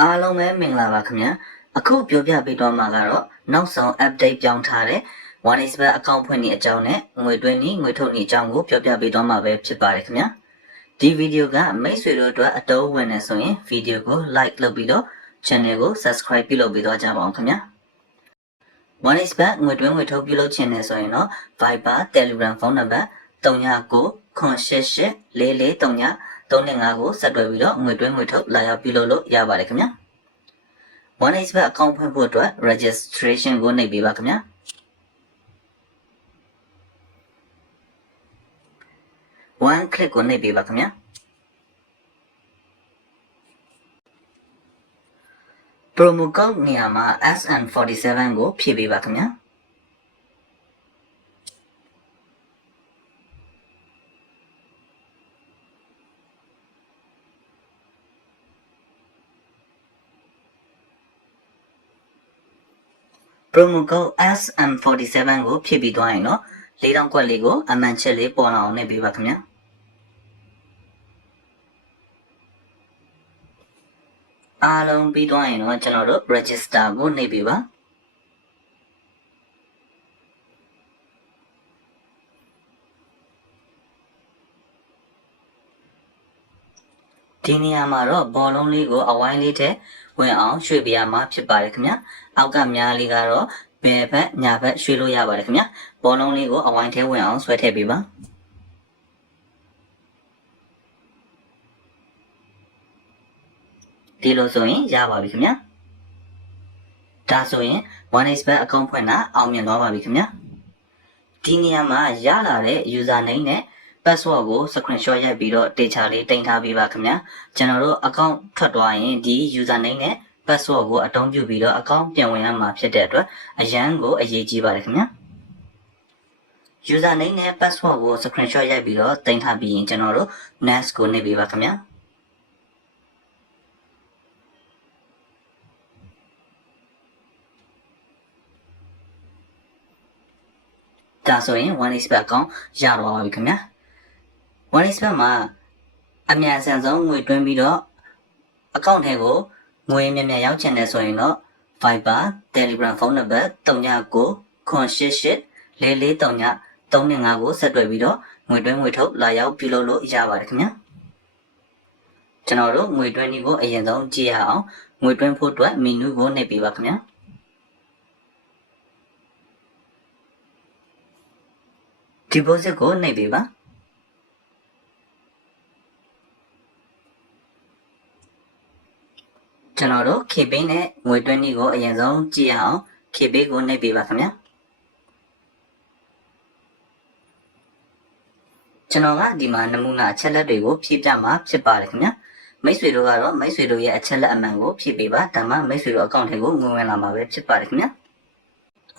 အားလုံးပဲမင်္ဂလာပါခင်ဗျာအခုပြောပြပေးတော့မှာကတော့နောက်ဆုံး update ပြောင်းထားတဲ့ One is Bank အကောင့်ဖွင့်နေအကြောင်းနဲ့ငွေတွင်းနေငွေထုတ်နေအကြောင်းကိုပြောပြပေးတော့မှာပဲဖြစ်ပါတယ်ခင်ဗျာဒီဗီဒီယိုကမိတ်ဆွေတို့အတွက်အတော့ဝင်နေဆိုရင်ဗီဒီယိုကို like လုပ်ပြီးတော့ channel ကို subscribe ပြုလုပ်ပေးတော့ကြပါအောင်ခင်ဗျာ One is Bank ငွေတွင်းငွေထုတ်ပြုလုပ်ခြင်းနဲ့ဆိုရင်တော့ Viber Telegram ဖုန်းနံပါတ် 39988443 35ကိုဆက်သွယ်ပြီးတော့ငွေတွင်းငွေထုတ်လာရောက်ပြုလုပ်လို့ရပါတယ်ခင်ဗျာ One is back အကောင့်ဖွင့်ဖို့အတွက် registration ကိုနှိပ်ပေးပါခင်ဗျာ one click ကိုနှိပ်ပေးပါခင်ဗျာ promo code နေရာမှာ SN47 ကိုဖြည့်ပေးပါခင်ဗျာ promo code SM47 ကိုဖြည့်ပြီးသွားရင်တော့၄တောင်ကွက်လေးကိုအမှန်ချက်လေးပေါ်လာအောင်နှိပ်ပေးပါခင်ဗျာအားလုံးပြီးသွားရင်တော့ကျွန်တော်တို့ register ကိုနှိပ်ပေးပါဒီနေရာမှာတော့ဘောလုံးလေးကိုအဝိုင်းလေးထဲ ဝင်အောင်ရွှေ့ပေးရမှာဖြစ်ပါတယ်ခင်ဗျာအောက်ကများလေးကတော့ဘယ်ဘက်ညာဘက်ရွှေ့လို့ရပါတယ်ခင်ဗျာဘောလုံးလေးကိုအဝိုင်းထဲဝင်အောင်ဆွဲထည့်ပေးပါဒီလိုဆိုရင်ရပါပြီခင်ဗျာဒါဆိုရင် one is back အကောင့်ဖွင့်တာအောင်မြင်သွားပါပြီခင်ဗျာဒီနေရာမှာရလာတဲ့ user name နဲ့ password ကို screenshot ရိုက်ပြီးတော့ data လေးတင်ထားပေးပါခင်ဗျာကျွန်တော်တို့ account ထွက်သွားရင်ဒီ user name နဲ့ password ကိုအသုံးပြုပြီးတော့ account ပြန်ဝင်ရမှာဖြစ်တဲ့အတွက်အရန်ကိုအရေးကြီးပါတယ်ခင်ဗျာ user name နဲ့ password ကို screenshot ရိုက်ပြီးတော့တင်ထားပြီးရင်ကျွန်တော်တို့ next ကိုနှိပ်ပေးပါခင်ဗျာဒါဆိုရင် one is back ကောင်ရတော့ပါပြီခင်ဗျာ one is back မှာအမြန်ဆန်ဆုံးငွေတွင်းပြီးတော့အကောင့်ထဲကိုငွေမြန်မြန်ရောက်ချင်တယ်ဆိုရင်တော့ Viber Telegram ဖုန်းနံပါတ်39 988 4439 35ကိုဆက်သွယ်ပြီးတော့ငွေတွင်းငွေထုတ်လာရောက်ပြုလုပ်လို့ရပါတယ်ခင်ဗျာကျွန်တော်တို့ငွေတွင်းဒီကိုအရင်ဆုံးကြည့်ရအောင်ငွေတွင်းဖို့အတွက်မီနူးကိုနှိပ်ပေးပါခင်ဗျာ deposit ကိုနှိပ်ပေးပါ ကျွန်တော်တို့ KB နဲ့ငွေတွင်းဒီကိုအရင်ဆုံးကြည့်ရအောင် KB ကိုနှိပ်ပေးပါခင်ဗျာကျွန်တော်ကဒီမှာနမူနာအချက်လက်တွေကိုဖြည့်ပြမှာဖြစ်ပါတယ်ခင်ဗျာမိတ်ဆွေတို့ကတော့မိတ်ဆွေတို့ရဲ့အချက်လက်အမှန်ကိုဖြည့်ပေးပါဒါမှမိတ်ဆွေတို့အကောင့်ထဲကိုငွေဝင်လာမှာပဲဖြစ်ပါတယ်ခင်ဗျာ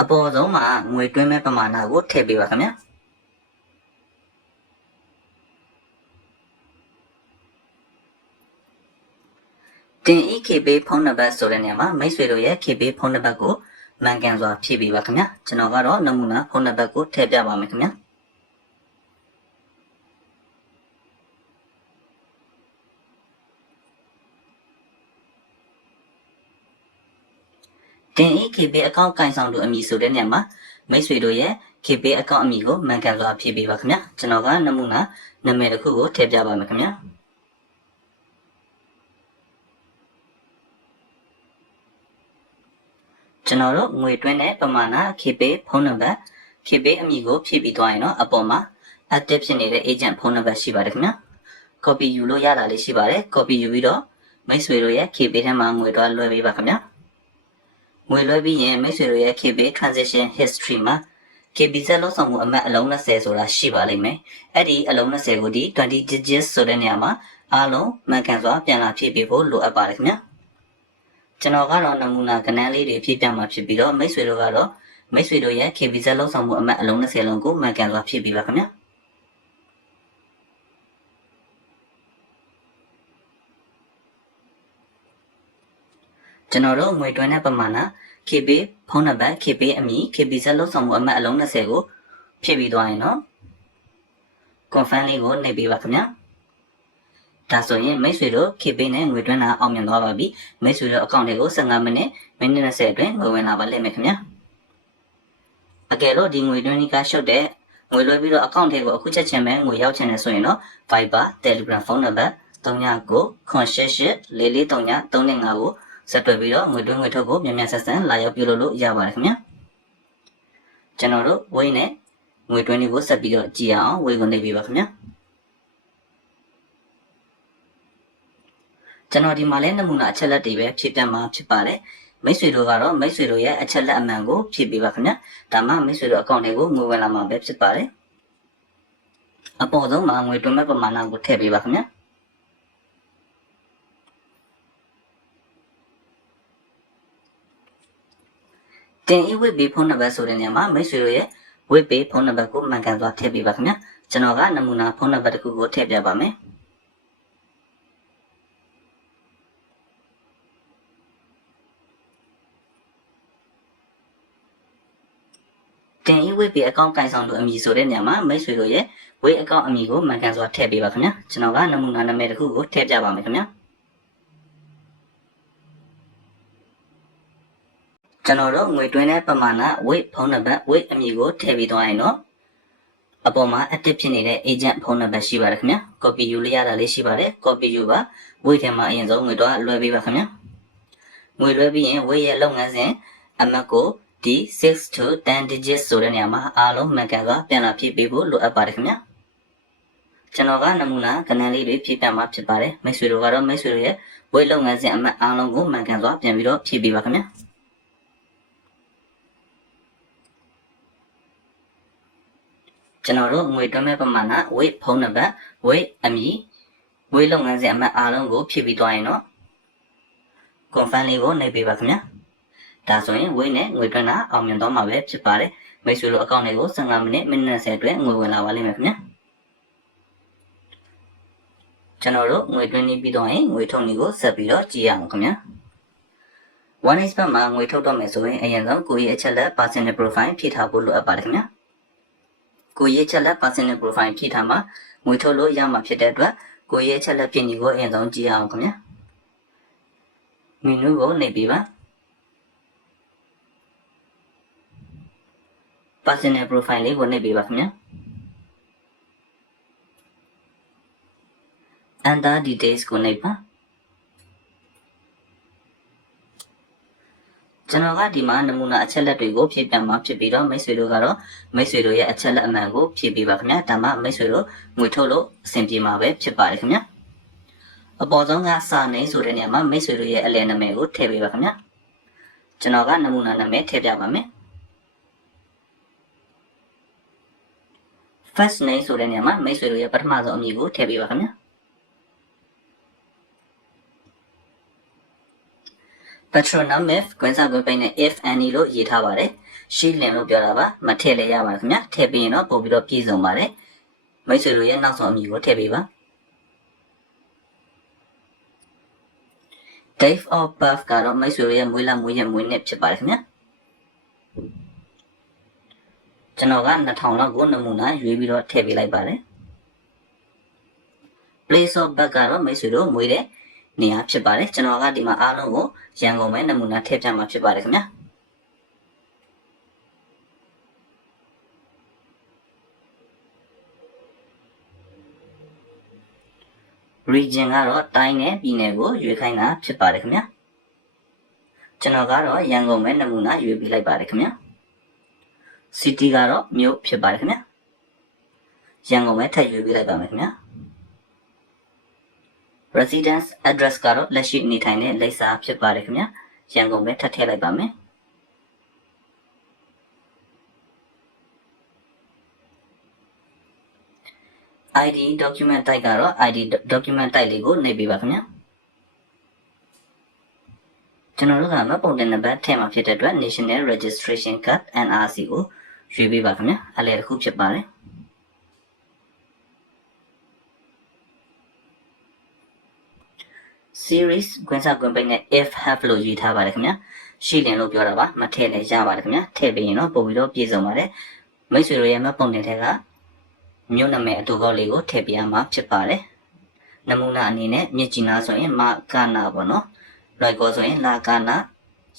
အပေါ်ဆုံးမှာငွေတွင်းမဲ့ပမာဏကိုထည့်ပေးပါခင်ဗျာ တင် EKB ဖုန်းနံပါတ်ဆိုတဲ့နေရာမှာမိတ်ဆွေတို့ရဲ့ KB ဖုန်းနံပါတ်ကိုမှန်ကန်စွာဖြည့်ပေးပါခင်ဗျာကျွန်တော်ကတော့နမူနာဖုန်းနံပါတ်ကိုထည့်ပြပါမယ်ခင်ဗျာတင် EKB အကောင့်ကင်ဆောင်သူအမည်ဆိုတဲ့နေရာမှာမိတ်ဆွေတို့ရဲ့ KB အကောင့်အမည်ကိုမှန်ကန်စွာဖြည့်ပေးပါခင်ဗျာကျွန်တော်ကနမူနာနာမည်တစ်ခုကိုထည့်ပြပါမယ်ခင်ဗျာ ကျွန်တော်တို့ငွေတွင်းတဲ့ပမာဏ KP ဖုန်းနံပါတ် KP အမည်ကိုဖြည့်ပြီးသွားရင်တော့အပေါ်မှာ active ဖြစ်နေတဲ့ agent ဖုန်းနံပါတ်ရှိပါတယ်ခင်ဗျာ copy ယူလို့ရတာလေးရှိပါတယ် copy ယူပြီးတော့မိတ်ဆွေတို့ရဲ့ KP ထဲမှာငွေတော့လွှဲပေးပါခင်ဗျာငွေလွှဲပြီးရင်မိတ်ဆွေတို့ရဲ့ KP transaction history မှာ KB ဇက်လုံးဆောင်မှုအမှတ်အလုံး20ဆိုတာရှိပါလိမ့်မယ်အဲ့ဒီအလုံး20ကိုဒီ20 digits ဆိုတဲ့နေရာမှာအားလုံးမှန်ကန်စွာပြန်လာဖြည့်ပေးဖို့လိုအပ်ပါတယ်ခင်ဗျာ ကျွန်တော်ကတော့နမူနာကဏ္ဍလေးတွေဖြည့်ပြမှာဖြစ်ပြီးတော့မိတ်ဆွေတို့ကတော့မိတ်ဆွေတို့ရဲ့ KBZ လောက်ဆောင်မှုအမှတ်အလုံး20လုံးကိုမှန်ကန်စွာဖြည့်ပြီးပါခင်ဗျာကျွန်တော်တို့ငွေတွင်းတဲ့ပမာဏ KB ဖုန်းနံပါတ် KB အမည် KBZ လောက်ဆောင်မှုအမှတ်အလုံး20ကိုဖြည့်ပြီးသွားရင်တော့ confirm လေးကိုနှိပ်ပေးပါခင်ဗျာ ဒါဆိုရင်မိတ်ဆွေတို့ခေပေးနဲ့ငွေတွင်းတာအောင်မြင်သွားပါပြီမိတ်ဆွေတို့အကောင့်တွေကို15မိနစ်မိနစ်20အတွင်းငွေဝင်လာပါလိမ့်မယ်ခင်ဗျာအကယ်လို့ဒီငွေတွင်းကြီးကရှုပ်တဲ့ငွေလွှဲပြီးတော့အကောင့်တွေကိုအခုချက်ချင်းပဲငွေရောက်ချင်တယ်ဆိုရင်တော့ Viber Telegram ဖုန်းနံပါတ်39 988 4439 305ကိုဆက်သွယ်ပြီးတော့ငွေတွင်းငွေထုတ်ကိုမြန်မြန်ဆက်ဆန်လာရောက်ပြုလုပ်လို့ရပါတယ်ခင်ဗျာကျွန်တော်တို့ဝိတ်နဲ့ငွေတွင်းတွေကိုဆက်ပြီးတော့ကြည့်အောင်ဝေကိုနေပြီပါခင်ဗျာ ကျွန်တော်ဒီမှာလဲနမူနာအချက်လက်တွေပဲဖြည့်ပြမှာဖြစ်ပါတယ်မိတ်ဆွေတို့ကတော့မိတ်ဆွေတို့ရဲ့အချက်လက်အမှန်ကိုဖြည့်ပေးပါခင်ဗျာဒါမှမိတ်ဆွေတို့အကောင့်တွေကိုငွေဝင်လာမှာပဲဖြစ်ပါတယ်အပေါ်ဆုံးမှာငွေတွင်းမဲ့ပမာဏကိုထည့်ပေးပါခင်ဗျာတင်ဤဝိပေဖုန်းနံပါတ်ဆိုတဲ့နေရာမှာမိတ်ဆွေတို့ရဲ့ဝိပေဖုန်းနံပါတ်ကိုမှန်ကန်စွာထည့်ပေးပါခင်ဗျာကျွန်တော်ကနမူနာဖုန်းနံပါတ်တစ်ခုကိုထည့်ပြပါမယ် တင်ဤဝိပေအကောင့်ကိုင်ဆောင်လို့အမည်ဆိုတဲ့နေရာမှာမိတ်ဆွေတို့ရဲ့ဝိအကောင့်အမည်ကိုမှန်ကန်စွာထည့်ပေးပါခင်ဗျာကျွန်တော်ကနမူနာနာမည်တစ်ခုကိုထည့်ပြပါမယ်ခင်ဗျာကျွန်တော်တို့ငွေတွင်းတဲ့ပမာဏဝိဖုန်းနံပါတ်ဝိအမည်ကိုထည့်ပြီးသွားရင်တော့အပေါ်မှာ active ဖြစ်နေတဲ့ agent ဖုန်းနံပါတ်ရှိပါတယ်ခင်ဗျာ copy ယူလို့ရတာလေးရှိပါတယ် copy ယူပါဝိထဲမှာအရင်ဆုံးငွေတော့လွှဲပေးပါခင်ဗျာငွေလွှဲပြီးရင်ဝိရဲ့လုပ်ငန်းစဉ်အမတ်ကို ဒီ6 to 10 digits ဆိုတဲ့နေရာမှာအားလုံးမှန်ကန်စွာပြန်လာဖြည့်ပေးဖို့လိုအပ်ပါတယ်ခင်ဗျာကျွန်တော်ကနမူနာကဏ္ဍလေးတွေဖြည့်ပြမှာဖြစ်ပါတယ်မိတ်ဆွေတို့ကတော့မိတ်ဆွေတို့ရဲ့ဝိလုပ်ငန်းစဉ်အမတ်အားလုံးကိုမှန်ကန်စွာပြန်ပြီးတော့ဖြည့်ပေးပါခင်ဗျာကျွန်တော်တို့ငွေတွင်းမဲ့ပမာဏဝိဖုန်းနံပါတ်ဝိအမည်ဝိလုပ်ငန်းစဉ်အမတ်အားလုံးကိုဖြည့်ပြီးသွားရင်တော့ confirm လေးကိုနှိပ်ပေးပါခင်ဗျာ ဒါဆိုရင်ဝိနဲ့ငွေတွင်းတာအောင်မြင်သွားမှာပဲဖြစ်ပါတယ်မိတ်ဆွေတို့အကောင့်တွေကို15မိနစ်မိနစ်20အတွင်းငွေဝင်လာပါလိမ့်မယ်ခင်ဗျာကျွန်တော်တို့ငွေတွင်းနေပြီးတော့ရင်ငွေထုတ်နေကိုဆက်ပြီးတော့ကြည့်ရအောင်ခင်ဗျာ one is ဘက်မှာငွေထုတ်တော့မယ်ဆိုရင်အရင်ဆုံးကိုယ့်ရဲ့အချက်လက် personal profile ဖြည့်ထားဖို့လိုအပ်ပါတယ်ခင်ဗျာကိုယ့်ရဲ့အချက်လက် personal profile ဖြည့်ထားမှာငွေထုတ်လို့ရမှာဖြစ်တဲ့အတွက်ကိုယ့်ရဲ့အချက်လက်ပြင်ကြီးကိုအရင်ဆုံးကြည့်ရအောင်ခင်ဗျာမီနူကိုနှိပ်ပြီးပါ personal profile လေးကိုနှိပ်ပေးပါခင်ဗျာ enter details ကိုနှိပ်ပါကျွန်တော်ကဒီမှာနမူနာအချက်လက်တွေကိုဖြည့်ပြမှာဖြစ်ပြီးတော့မိတ်ဆွေတို့ကတော့မိတ်ဆွေတို့ရဲ့အချက်လက်အမှန်ကိုဖြည့်ပေးပါခင်ဗျာဒါမှမိတ်ဆွေတို့ငွေထုတ်လို့အဆင်ပြေမှာပဲဖြစ်ပါတယ်ခင်ဗျာအပေါ်ဆုံးကစာနေဆိုတဲ့နေရာမှာမိတ်ဆွေတို့ရဲ့အလယ်နာမည်ကိုထည့်ပေးပါခင်ဗျာကျွန်တော်ကနမူနာနာမည်ထည့်ပြပါမယ် first name ဆိုတဲ့နေရာမှာမိတ်ဆွေတို့ရဲ့ပထမဆုံးအမည်ကိုထည့်ပေးပါခင်ဗျာ patronymic ကွင်းစားကွင်းပိတ်နဲ့ if any လို့ရေးထားပါတယ်ရှိလင်လို့ပြောတာပါမထည့်လည်းရပါတယ်ခင်ဗျာထည့်ပြီးရင်တော့ပို့ပြီးတော့ပြည့်စုံပါတယ်မိတ်ဆွေတို့ရဲ့နောက်ဆုံးအမည်ကိုထည့်ပေးပါ date of birth ကတော့မိတ်ဆွေတို့ရဲ့မွေးလမွေးရက်မွေးနှစ်ဖြစ်ပါတယ်ခင်ဗျာ ကျွန်တော်က2000လောက်ကိုနမူနာရွေးပြီးတော့ထည့်ပေးလိုက်ပါတယ် place of birth ကတော့မိတ်ဆွေတို့မွေးတဲ့နေရာဖြစ်ပါတယ်ကျွန်တော်ကဒီမှာအားလုံးကိုရန်ကုန်ပဲနမူနာထည့်ပြမှာဖြစ်ပါတယ်ခင်ဗျာ region ကတော့တိုင်းနဲ့ပြည်နယ်ကိုရွေးခိုင်းတာဖြစ်ပါတယ်ခင်ဗျာကျွန်တော်ကတော့ရန်ကုန်ပဲနမူနာရွေးပေးလိုက်ပါတယ်ခင်ဗျာ city ကတော့မြို့ဖြစ်ပါတယ်ခင်ဗျာရန်ကုန်ပဲထည့်ရွေးပေးလိုက်ပါမယ်ခင်ဗျာ residence address ကတော့လက်ရှိနေထိုင်တဲ့လိပ်စာဖြစ်ပါတယ်ခင်ဗျာရန်ကုန်ပဲထပ်ထည့်လိုက်ပါမယ် ID document type ကတော့ ID document type လေးကိုနှိပ်ပေးပါခင်ဗျာကျွန်တော်တို့ကမပုံတဲ့နံပါတ်ထည့်မှာဖြစ်တဲ့အတွက် National Registration Card NRC ကို ရွေးပေးပါခင်ဗျာအလဲတစ်ခုဖြစ်ပါတယ် series ကွင်းစားကွင်းပိတ်နဲ့ if have လို့ယူထားပါတယ်ခင်ဗျာရှိလင်လို့ပြောတာပါမထည့်လည်းရပါတယ်ခင်ဗျာထည့်ပြီးရင်တော့ပုံပြီးတော့ပြည့်စုံပါတယ်မိတ်ဆွေတို့ရဲ့မပုံတဲ့ထဲကမြို့နာမည်အတူကောက်လေးကိုထည့်ပြရမှာဖြစ်ပါတယ်နမူနာအနေနဲ့မြစ်ကြီးနားဆိုရင်မကနာပေါ့နော်လွိုက်ကောဆိုရင်လာကနာ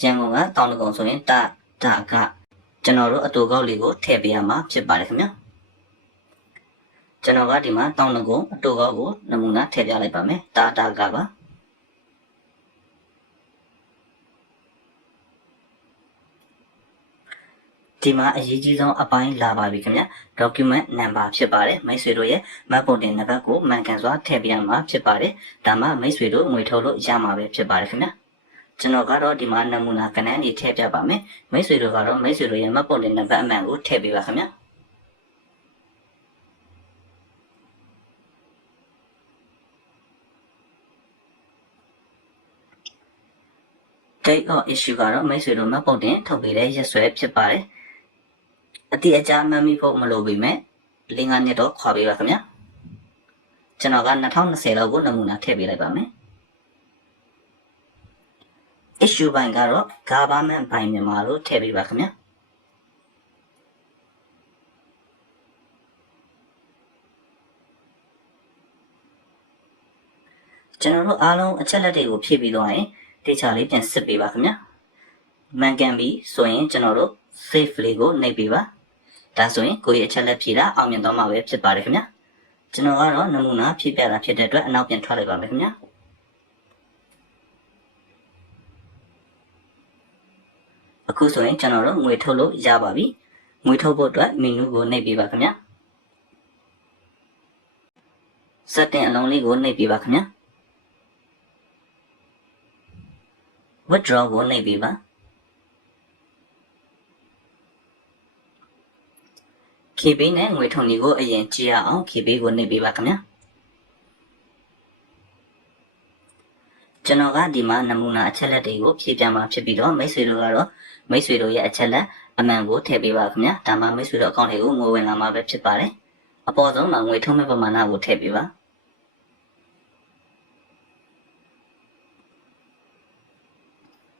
ရန်ကုန်ကတောင်တကုံဆိုရင်တတက ကျွန်တော်တို့အတူကောက်လေးကိုထည့်ပေးရမှာဖြစ်ပါတယ်ခင်ဗျာကျွန်တော်ကဒီမှာတောင်တကုံအတူကောက်ကိုနမူနာထည့်ပြလိုက်ပါမယ်တတကပါဒီမှာအရေးကြီးဆုံးအပိုင်းလာပါပြီခင်ဗျ document number ဖြစ်ပါတယ်မိတ်ဆွေတို့ရဲ့မှတ်ပုံတင်နံပါတ်ကိုမှန်ကန်စွာထည့်ပေးရမှာဖြစ်ပါတယ်ဒါမှမိတ်ဆွေတို့ငွေထုတ်လို့ရမှာပဲဖြစ်ပါတယ်ခင်ဗျ ကျွန်တော်ကတော့ဒီမှာနမူနာကဏ္ဍကြီးထည့်ပြပါမယ်မိတ်ဆွေတို့ကတော့မိတ်ဆွေတို့ရဲ့မှတ်ပုံတင်နံပါတ်အမှန်ကိုထည့်ပေးပါခင်ဗျ date of issue ကတော့မိတ်ဆွေတို့မှတ်ပုံတင်ထုတ်ပေးတဲ့ရက်စွဲဖြစ်ပါတယ်အတိအကျမှတ်မိဖို့မလိုပေမဲ့လင်းကနှစ်တော့ခွာပေးပါခင်ဗျာကျွန်တော်က2020လောက်ကိုနမူနာထည့်ပေးလိုက်ပါမယ် issue ဘိုင်ကတော့ government ဘိုင်မြန်မာလို့ထည့်ပေးပါခင်ဗျာကျွန်တော်တို့အားလုံးအချက်လက်တွေကိုဖြည့်ပြီးတော့ရင်တေချာလေးပြန်စစ်ပေးပါခင်ဗျာမှန်ကန်ပြီဆိုရင်ကျွန်တော်တို့ save လေးကိုနှိပ်ပေးပါဒါဆိုရင်ကိုယ့်ရဲ့အချက်လက်ဖြည့်တာအောင်မြင်သွားမှာပဲဖြစ်ပါတယ်ခင်ဗျာကျွန်တော်ကတော့နမူနာဖြည့်ပြတာဖြစ်တဲ့အတွက်အနောက်ပြန်ထွက်လိုက်ပါမယ်ခင်ဗျာ အခုဆိုရင်ကျွန်တော်တို့ငွေထုတ်လို့ရပါပြီငွေထုတ်ဖို့အတွက်မီနူကိုနှိပ်ပေးပါခင်ဗျာစက်တင်အလုံးလေးကိုနှိပ်ပေးပါခင်ဗျာ withdraw ကိုနှိပ်ပေးပါ KB နဲ့ငွေထုံတွေကိုအရင်ကြည့်ရအောင် KB ကိုနှိပ်ပေးပါခင်ဗျာ ကျွန်တော်ကဒီမှာနမူနာအချက်လက်တွေကိုဖြည့်ပြမှာဖြစ်ပြီးတော့မိတ်ဆွေတို့ကတော့မိတ်ဆွေတို့ရဲ့အချက်လက်အမှန်ကိုထည့်ပေးပါခင်ဗျာဒါမှမိတ်ဆွေတို့အကောင့်တွေကိုငွေဝင်လာမှာပဲဖြစ်ပါတယ်အပေါ်ဆုံးမှာငွေထုံမဲ့ပမာဏကိုထည့်ပေးပါ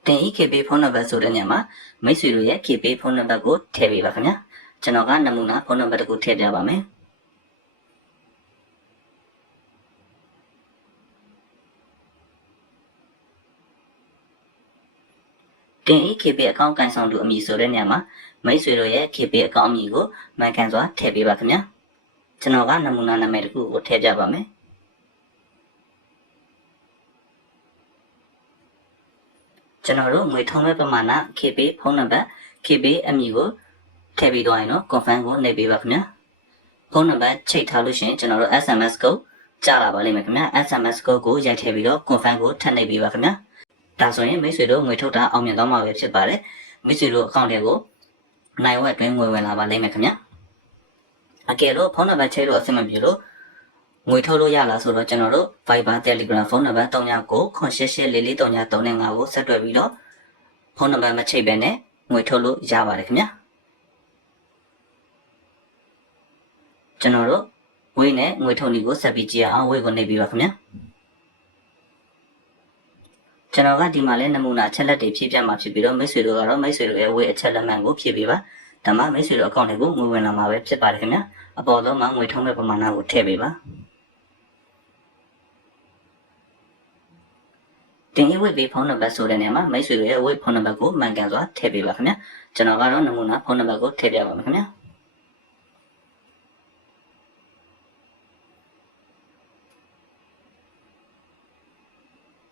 တင် KB ဖုန်းနံပါတ်ဆိုတဲ့နေရာမှာမိတ်ဆွေတို့ရဲ့ KB ဖုန်းနံပါတ်ကိုထည့်ပေးပါခင်ဗျာကျွန်တော်ကနမူနာဖုန်းနံပါတ်တစ်ခုထည့်ပြပါမယ် တင် KB အကောင့်ကန်ဆောင်သူအမည်ဆိုတဲ့နေရာမှာမိတ်ဆွေတို့ရဲ့ KB အကောင့်အမည်ကိုမှန်ကန်စွာထည့်ပေးပါခင်ဗျာကျွန်တော်ကနမူနာနာမည်တစ်ခုကိုထည့်ပြပါမယ်ကျွန်တော်တို့ငွေထုံးမဲ့ပမာဏ KB ဖုန်းနံပါတ် KB အမည်ကိုထည့်ပြီးတော့ရင်တော့ confirm ကိုနှိပ်ပေးပါခင်ဗျာဖုန်းနံပါတ်ချိန်ထားလို့ရှိရင်ကျွန်တော်တို့ SMS ကိုကြားလာပါလိမ့်မယ်ခင်ဗျာ SMS ကိုကိုရိုက်ထည့်ပြီးတော့ confirm ကိုထပ်နှိပ်ပေးပါခင်ဗျာ ဒါဆိုရင်မိတ်ဆွေတို့ငွေထုတ်တာအောင်မြင်သွားမှာပဲဖြစ်ပါတယ်မိတ်ဆွေတို့အကောင့်တွေကိုနိုင်ဝက်အတွင်းငွေဝင်လာပါလိမ့်မယ်ခင်ဗျာအကယ်လို့ဖုန်းနံပါတ်ချိန်လို့အဆင်မပြေလို့ငွေထုတ်လို့ရလားဆိုတော့ကျွန်တော်တို့ Viber Telegram ဖုန်းနံပါတ်39ကို98844335ကိုဆက်တွဲပြီးတော့ဖုန်းနံပါတ်မချိတ်ပဲနဲ့ငွေထုတ်လို့ရပါတယ်ခင်ဗျာကျွန်တော်တို့ဝေးနဲ့ငွေထုတ်နည်းကိုဆက်ပြီးကြည့်အောင်ဝေးကိုနေပြီးပါခင်ဗျာ ကျွန်တော်ကဒီမှာလဲနမူနာအချက်လက်တွေဖြည့်ပြမှာဖြစ်ပြီးတော့မိတ်ဆွေတို့ကတော့မိတ်ဆွေတို့ရဲ့ဝေးအချက်လက်မှန်ကိုဖြည့်ပေးပါဒါမှမိတ်ဆွေတို့အကောင့်တွေကိုငွေဝင်လာမှာပဲဖြစ်ပါတယ်ခင်ဗျာအပေါ်ဆုံးမှာငွေထုံးမဲ့ပမာဏကိုထည့်ပေးပါတင်ရေးဝေပေးဖုန်းနံပါတ်ဆိုတဲ့နေရာမှာမိတ်ဆွေတို့ရဲ့ဝေဖုန်းနံပါတ်ကိုမှန်ကန်စွာထည့်ပေးပါခင်ဗျာကျွန်တော်ကတော့နမူနာဖုန်းနံပါတ်ကိုထည့်ပြပါမယ်ခင်ဗျာ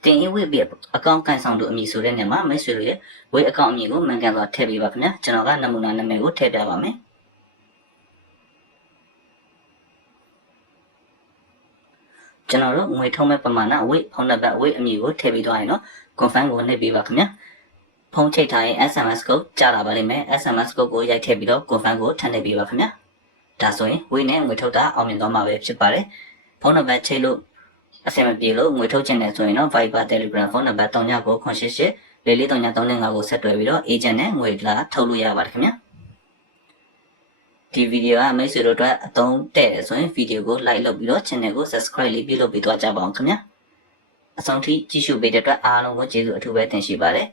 တင်ရေးဝေပေးအကောင့်ကန်ဆောင်သူအမည်ဆိုတဲ့နေရာမှာမိတ်ဆွေတို့ရဲ့ဝေအကောင့်အမည်ကိုမှန်ကန်စွာထည့်ပေးပါခင်ဗျာကျွန်တော်ကနမူနာနာမည်ကိုထည့်ပြပါမယ်ကျွန်တော်တို့ငွေထုံးမဲ့ပမာဏဝိဖုန်းနံပါတ်ဝိအမည်ကိုထည့်ပြီးသွားရင်တော့ confirm ကိုနှိပ်ပေးပါခင်ဗျာဖုန်းချိတ်ထားရင် SMS ကိုကြားလာပါလိမ့်မယ် SMS ကိုကိုရိုက်ထည့်ပြီးတော့ confirm ကိုထပ်နှိပ်ပေးပါခင်ဗျာဒါဆိုရင်ဝိနဲ့ငွေထုတ်တာအောင်မြင်သွားမှာပဲဖြစ်ပါတယ်ဖုန်းနံပါတ်ချိတ်လို့ အဆင်မပြေလို့ငွေထုတ်ချင်တယ်ဆိုရင်တော့ Viber Telegram ဖုန်းနံပါတ်399888 443935ကိုဆက်တွဲပြီးတော့ agent နဲ့ငွေလာထုတ်လို့ရပါတယ်ခင်ဗျာဒီဗီဒီယိုကမိတ်ဆွေတို့အတွက်အသုံးတဲ့တယ်ဆိုရင်ဗီဒီယိုကို like လုပ်ပြီးတော့ channel ကို subscribe လေးပြုလုပ်ပေးသွားကြပါအောင်ခင်ဗျာအဆုံးထိကြည့်ရှုပေးတဲ့အတွက်အားလုံးကိုကျေးဇူးအထူးပဲတင်ရှိပါတယ်